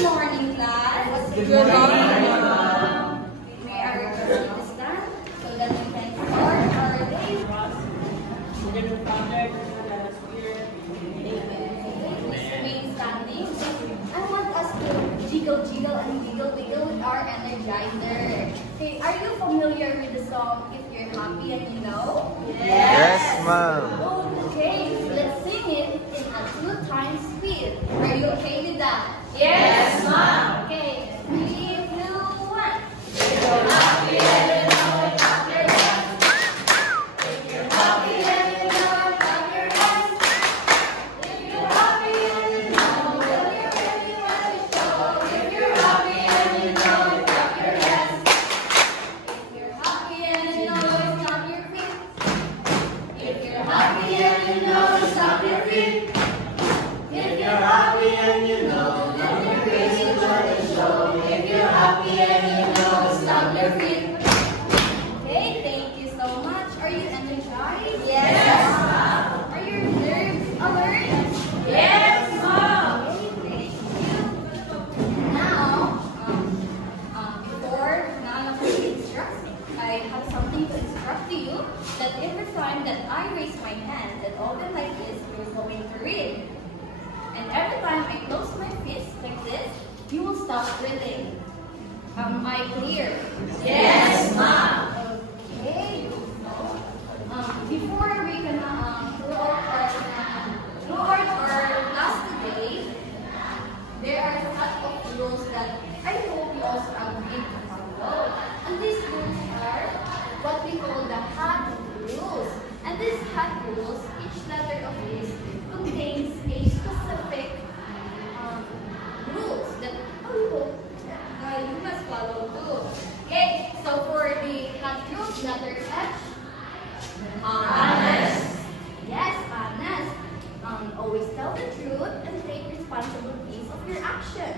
Good morning, class. Good morning, ma'am. May I request you to stand so that we can start our day? We're going to project last year. Remain standing. I want us to jiggle, jiggle, and wiggle, wiggle with our energizer. Okay, are you familiar with the song If You're Happy and You Know? Yes, ma'am. Okay, let's sing it in a 2 times speed. Are you okay with that? Yes, ma'am. Okay, 3, 2, 1. If you're happy and you know it, clap your hands. If you're happy and you know it, clap your hands. If you're happy and you know it, will you really want to show? If you're happy and you know it, clap your hands. If you're happy and you know it, stomp your feet. If you're happy and you know it, stomp your feet. If you're happy and you know, let your crazy joy show. If you're happy and you know, stomp your feet. Okay, thank you so much. Are you energized? Yes, ma'am. Are your nerves alert? Yes, ma'am. Okay, thank you. Now, before none of you instructs, I have something to instruct to you that every time that I raise my hand and open like this, you're going to read. And every time I close my fist like this, you will stop breathing. Am I clear? Yes, ma'am. Okay. Before we can throughout our class today, there are a lot of rules that I hope you also agree to follow. And these rules are what we call the HAT rules. And these HAT rules, each letter of this contains a specific rules that you must follow too. Okay, so for the HAT rules, letter H, honest. Yes, honest. Always tell the truth and take responsibilities of your action.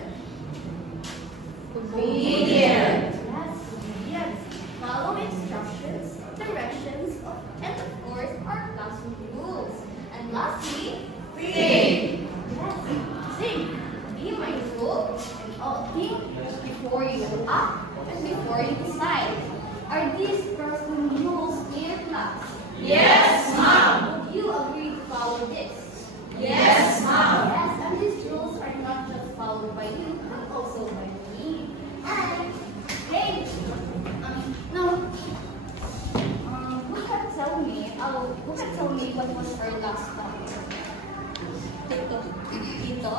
Obedient. Yes, obedience. Follow instructions, directions, and of course our classroom rules. And lastly, Think. yes, think. Be mindful and all think before you act and before you decide. Are these classroom rules clear, class? Yes, ma'am. Would you agree to follow this? Yes, ma'am. Yes, and these rules are not just followed by you, but also by me. And, hey, now, who can tell me what was our last topic? Ito?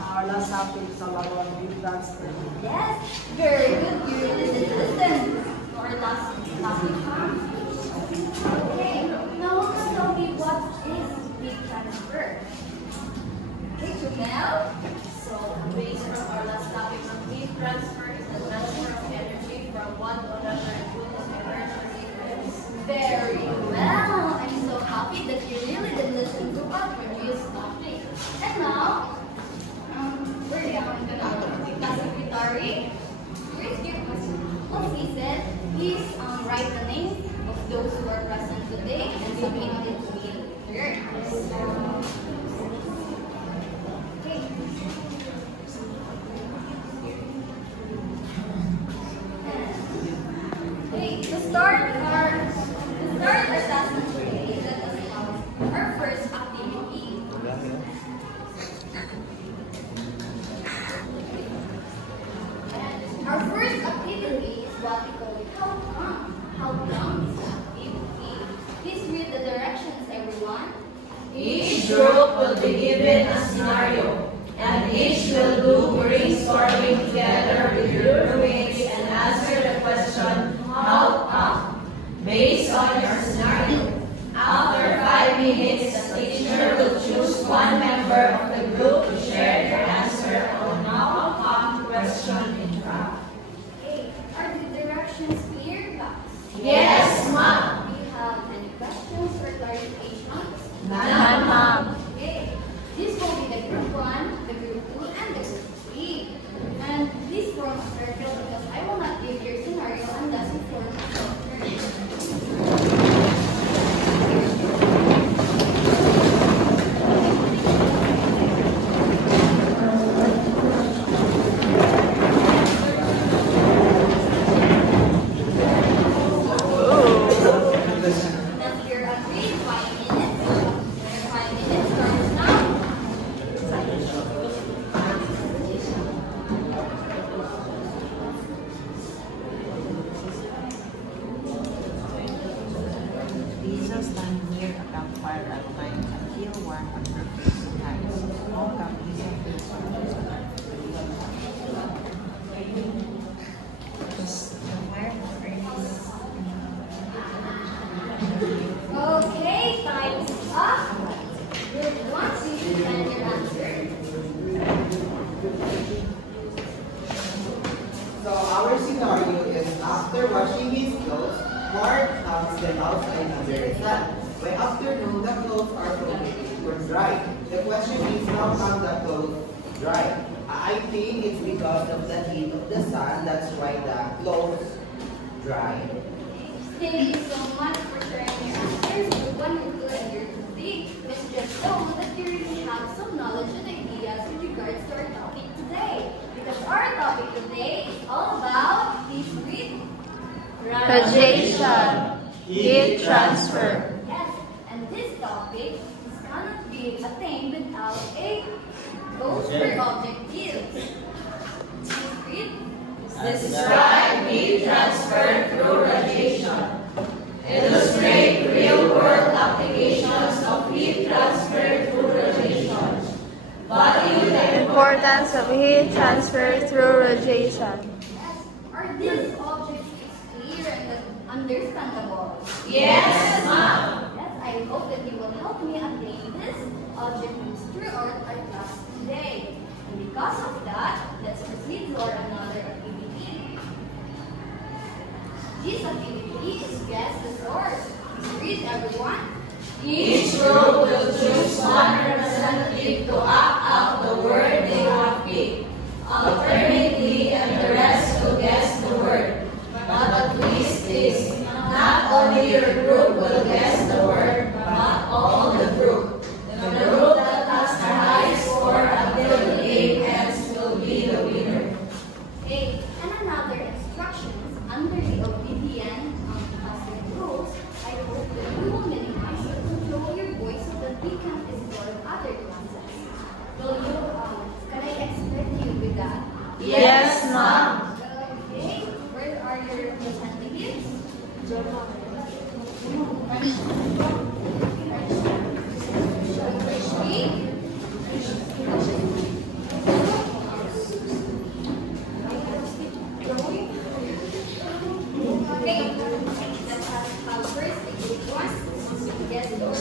Our last topic is about big transfer. Yes, very good. You really did listen to our last topic, huh? Okay, now who can tell me what is big transfer? Okay, Jumel? So, based from our last topic on heat transfer is the transfer of energy from one to another and good as energy items. Very well. I'm so happy that you really did listen to our previous topic. And now, we're going to the class secretary. Once he said, please write the names of those who are present today and submit it to me later. Okay. Okay, to start our lesson today, let us have our first activity. And our first activity is what we call how come. How come is the activity. Please read the directions, everyone. Each group will be given a scenario, and each will do brainstorming together with your roommates and answer the question, how come? Based on your scenario. After 5 minutes, the teacher will choose one member of the group to share their answer on how come question in class. Okay, are the directions clear, class? Yes, ma'am. Do you have any questions or clarifications? None, ma'am. Okay, this will be the group 1, the group 2, and the group 3. And please form a circle because I will not give your scenario unless you form a circle. So our scenario is after washing his clothes, Mark hangs them outside under the sun. By afternoon, the clothes are completely dry. The question is, how come the clothes dry? I think it's because of the heat of the sun. That's why the clothes dry. Thank you so much for sharing your answers. The one who could here today. Miss just know that you really have some knowledge and ideas with regards to our topic today. Because our topic today is all about this with Radiation. Heat transfer. Yes, and this topic is cannot be attained without a goals per object is. Please read. Describe heat transfer through radiation. Illustrate real-world applications of heat transfer through radiation. Value the importance of heat transfer through radiation. Yes, are these objects clear and understandable? Yes, ma'am. Yes, I hope that you will help me attain this object through our class today. And because of that, let's proceed to our another activity. This activity is guess the source. Please read, everyone. Each group will choose one representative to act out the word they have picked. Alternately, and the rest will guess the word. But at least this, not only your group will guess the word, but all the group. The group that has the highest score until the game ends will be the winner. Okay, and another instructions under the obedient classroom rules. I hope that you will minimize or control your voice so that we can disturb other classes. Will you, can I expect you with that? Yes, ma'am. Okay, where are your representatives? Okay, let's have first the group one. Guess the word.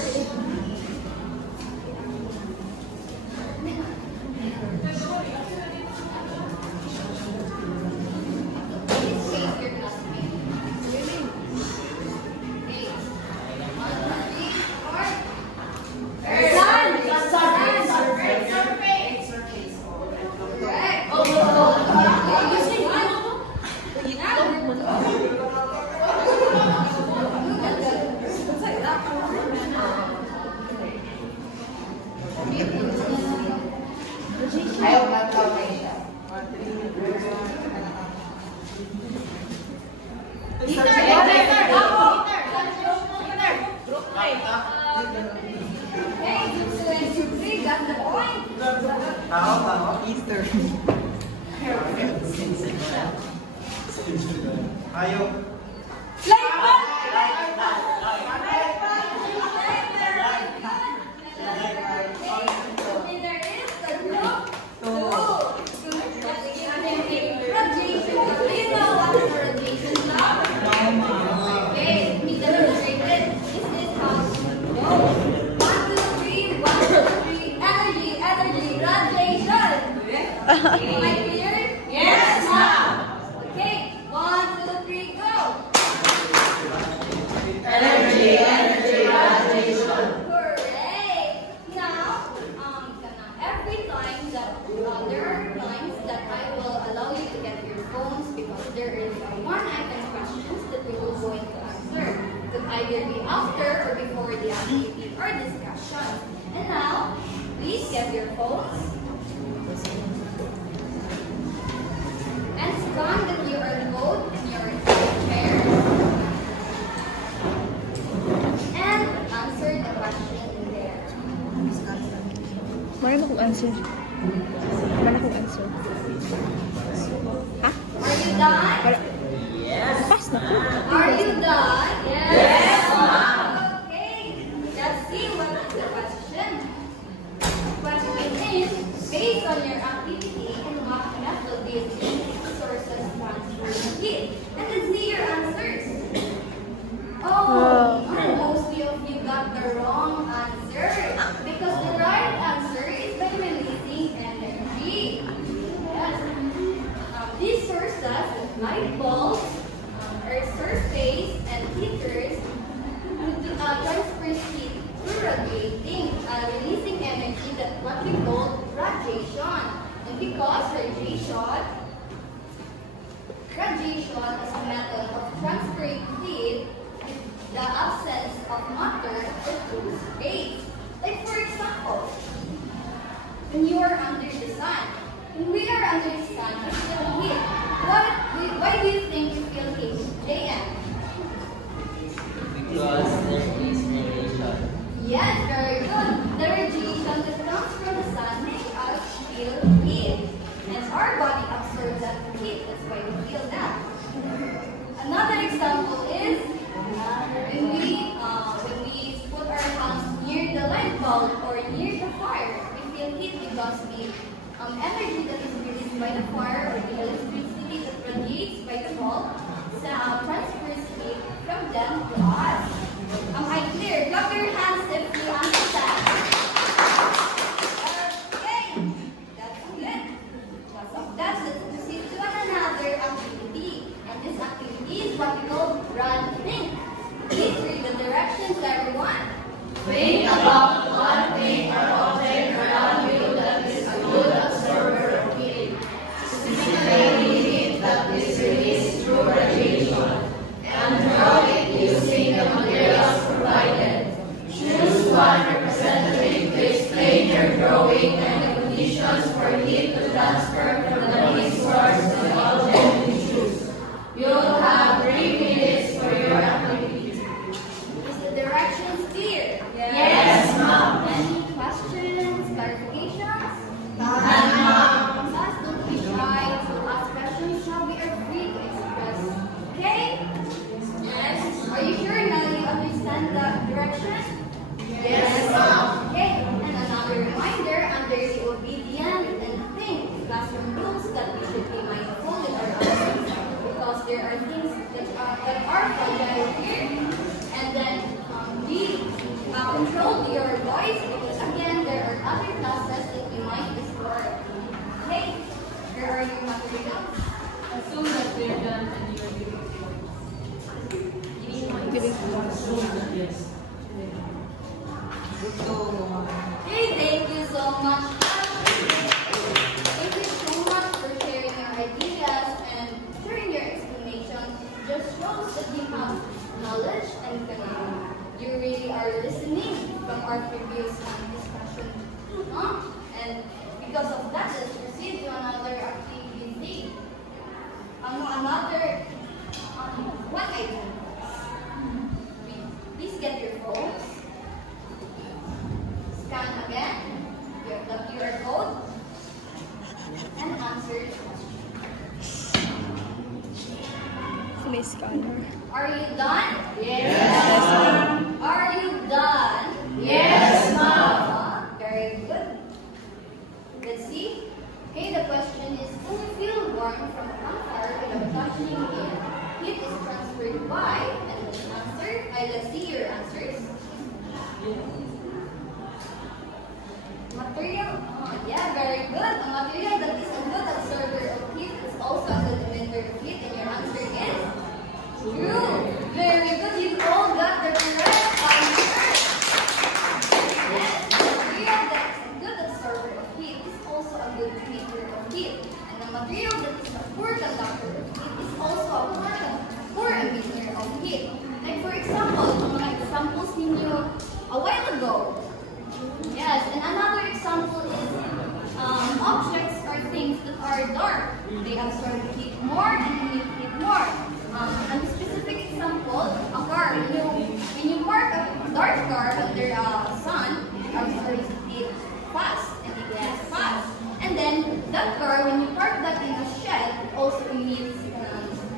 Please face your classmate. Okay. 1, 2, 3, 4. Correct. Ayaw na tawag siya. Okay, so and you three got the point. Easter. Ayaw. Winner is the group 2. Radiation. Do you know what is radiation now? Okay, let me demonstrate it. This is how it goes. 1, 2, 3, 1, 2, 3. Energy, energy, radiation. Am I clear? Yes, ma'am. Okay, 1, 2, 3, go. Energy, energy, radiation. Hooray! Now, every time that there are times that I will allow you to get your phones because there is one-item questions that we will going to answer. It could either be after or before the activity or discussion. And now, please get your phones and scan the QR code in your chair and answer the question in there. Mana akong answer? Mana akong answer? Ha? Are you done? Pass na po. Are you done? Yes, ma'am. Okay. Let's see what is the question. Question is, based on your activity and what method do you think sources transfer heat? And let's see your answers. Oh, mostly of you got the wrong answer because the right answer is by releasing light bulbs, air surface, and heaters transfers heat through radiating, releasing energy that what we call radiation. And because radiation is a method of transferring heat with the absence of matter or through space. Like for example, when you are under the sun, when we are under the sun, we feel heat. Why do you think we feel heat, JM? Because there is radiation. Yes, very good. The radiation that comes from the sun makes us feel heat. And our body absorbs that heat. That's why we feel that. Another example is when we put our hands near the light bulb or near the fire, we feel heat because the energy that is released by the fire or the electricity that radiates by the bulb transfers heat from them to us. Am I clear? Clap your hands if you understand. Okay, that's good. That's it. Proceed to another activity. And this activity is what we call run think. Please read the directions, everyone. Think about one thing or object around you that is a good absorber of heat. Specifically heat that is released through radiation. And draw it using the materials provided. Choose one representative to explain your drawing and the conditions for heat to transfer from the heat source to the object you choose. You'll have 3 minutes for your activity. Is the directions clear? Yes, ma'am. Any questions, clarifications? None, ma'am. Class, don't be shy to ask questions. Now we are free to express. Okay? Yes. Are you sure now you understand the directions? Yes, ma'am. Okay, and another reminder under the obedient and think classroom rules that we should be mindful with our answers because there are things that are fragile here, and then we control your voice because again there are other classes that we might explore. Okay, where are your materials? As soon as we're done and you're Okay, thank you so much. Thank you so much for sharing your ideas and sharing your explanations. Just shows that you have knowledge and you really are listening from our previous discussion. And because of that, let's proceed to another activity. Another one item. Please get your phones. Scan again the QR code and answer the question. May scanner. Are you done? Yes, ma'am. Are you done? Yes, ma'am. Very good. Let's see. Okay, the question is, when you feel warm from a campfire without touching it, heat is transferred by, and let's answer. Let's see your answers. Material. Yeah, very good. A material that is a good absorber of heat is also a good emitter of heat, and your answer is true. Very good. You've all got the correct answer. Yes, the material that is a good absorber of heat is also a good emitter of heat, and the material that is a poor conductor of heat is also a poor emitter of heat. Like for example, mga examples ninyo a while ago. Yes, and another example is objects or things that are dark. They absorb heat more and emit heat more. And a specific example, a car. When you park a dark car under a sun, it absorbs heat fast and it gets fast. And then that car, when you park that in a shed, it also emits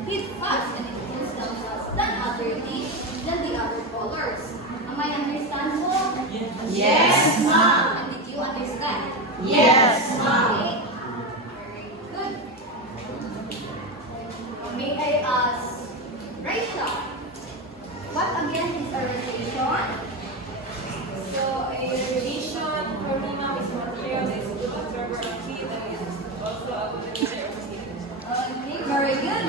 heat fast and it cools down fast than the other colors. Am I understandable? Yes, ma'am. And did you understand? Yes, ma'am. Okay. Very good. May I ask, Raisha, what again is a radiation? So a radiation for me now is material that is a good absorber of heat and is also a good emitter of heat. Okay, very good.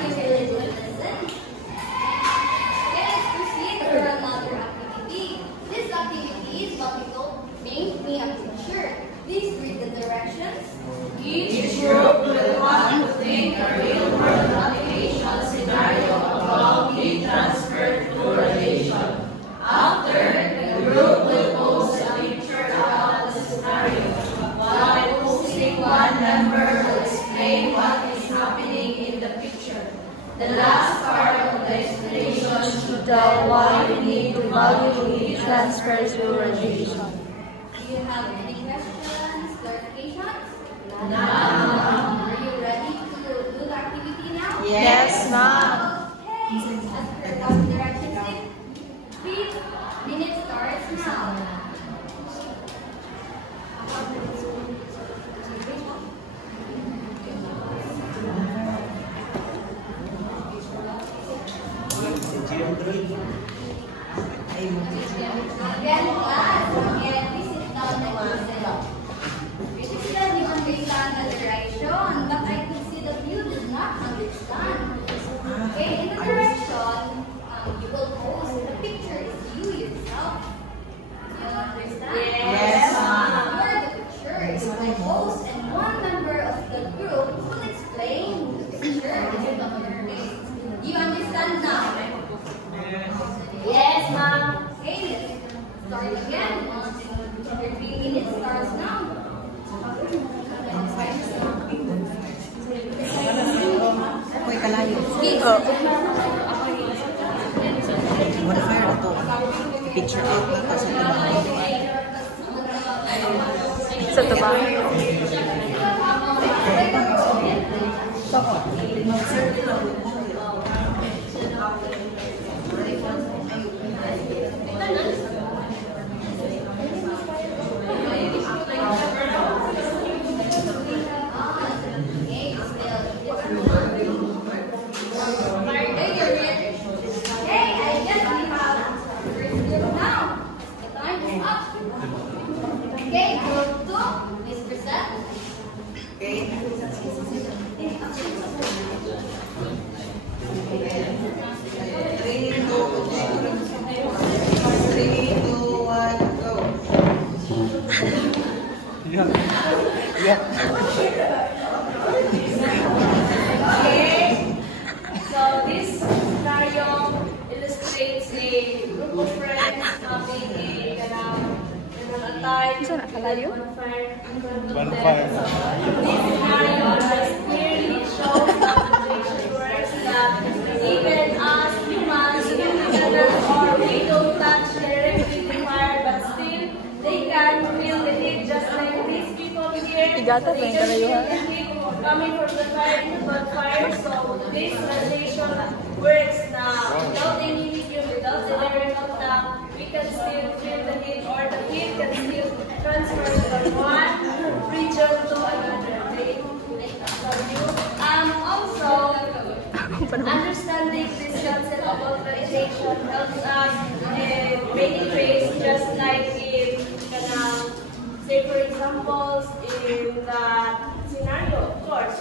The last part of the explanation should tell why you need to value heat transfer through radiation. Do you have any questions, clarifications? None. Are you ready to do the activity now? Yes, ma'am. Okay, as per what direction said, 3 minutes starts now. Again, class, again, please sit down and listen. You said you understand the direction, but I could see that you did not understand. Okay, in the direction, you will post the pictures you yourself. You understand? Yes, ma'am. You are the pictures I post, and one member of the group will explain the picture. Do you understand now? Yes, ma'am. Okay, let's start again. Your 3 minutes starts now. Ako'y kalayo. Modifier na to. Picture out na to sa ibang. Sa taba. Okay, group 2, please present. Okay. 3, 2, 1, go. Okay. So this scenario illustrates a group of friends having a time Saan nakalayo? bonfire in front of them. So this scenario just clearly shows that that even as humans, we cannot or we don't touch directly the fire, but still they can feel the heat just like these people here. Igata pa They yung just feel kalayuhan. the heat coming from the fire into the fire. So this radiation works now without any medium, without the direct contact. We can still feel the heat, or the heat can still transfer from one region to another. Okay? Also, understanding this concept about radiation helps us in many ways, just like in, say for example, in the scenario, of course,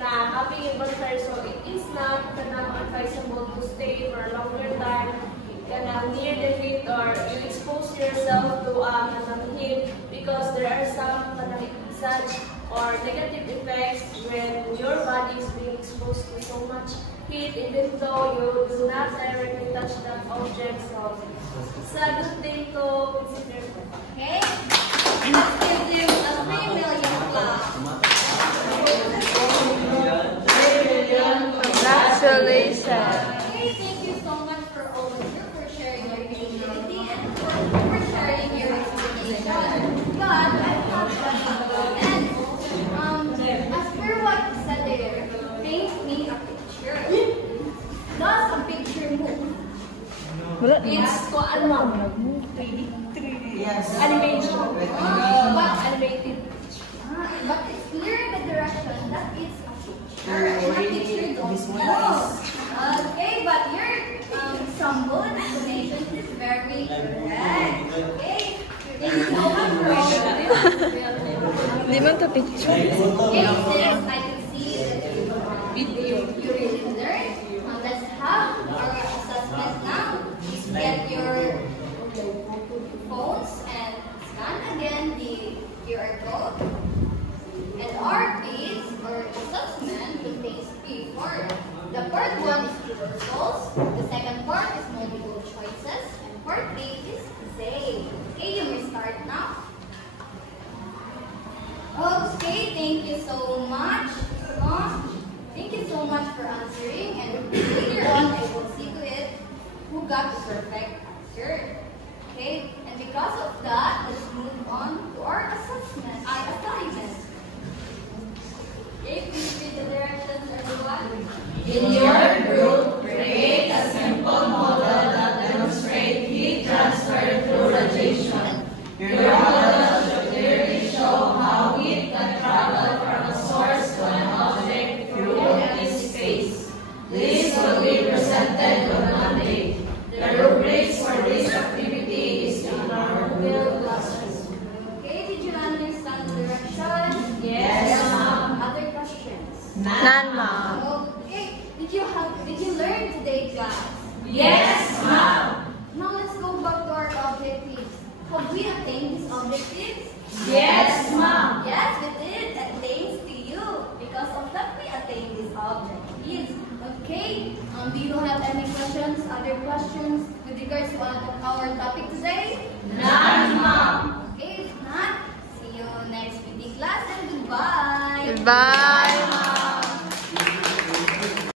na having a bonfire, so it is not advisable to stay for a longer time near the heat, or you expose yourself to heat, because there are some such or negative effects when your body is being exposed to so much heat, even though you do not directly touch that object. So it's a good thing to consider. Okay? Let's give them a 3 million clap. Congratulations. Okay, thank you so much for all of you for sharing your creativity and for sharing your explanation. But I have one and as per what you said there, paint me a picture. Does a picture move? It's Yes. animation. But Animated. But it's clear in the direction that it's a picture. And a picture don't move. Okay, but your symbol and explanation is very correct. Okay? Thank you so much for Di man to picture. Okay, since I can see that you really learned, let's have our assessment now. Please get your phones and scan again the QR code. And our quiz or assessment contains 3 parts. The part 1 is true or false. The second part is multiple choices. And part 3 is say. Okay, you may start now. Okay, thank you so much. Thank you so much for answering, and who got the perfect answer. Okay, and because of that, let's move on to our assignment. Okay, please read the directions, everyone. In your group, create a simple model that demonstrates heat transfer through radiation. Your model should clearly show how heat can travel from a source to an object through empty space. This will be presented on Monday. The rubrics for this activity is in our Google Classroom. Okay, did you understand the directions? Yes, ma'am. Other questions? None, ma'am. Okay, did you learn today, guys? Yes, ma'am. Now let's go back to our objectives. Have we attained these objectives? Yes, ma'am. Yes, we did. And thanks to you. Because of that, we attained these objectives. Okay. Do you have any questions, other questions with regards to our topic today? None, ma'am. Okay, if not, see you next PT class and goodbye. Goodbye.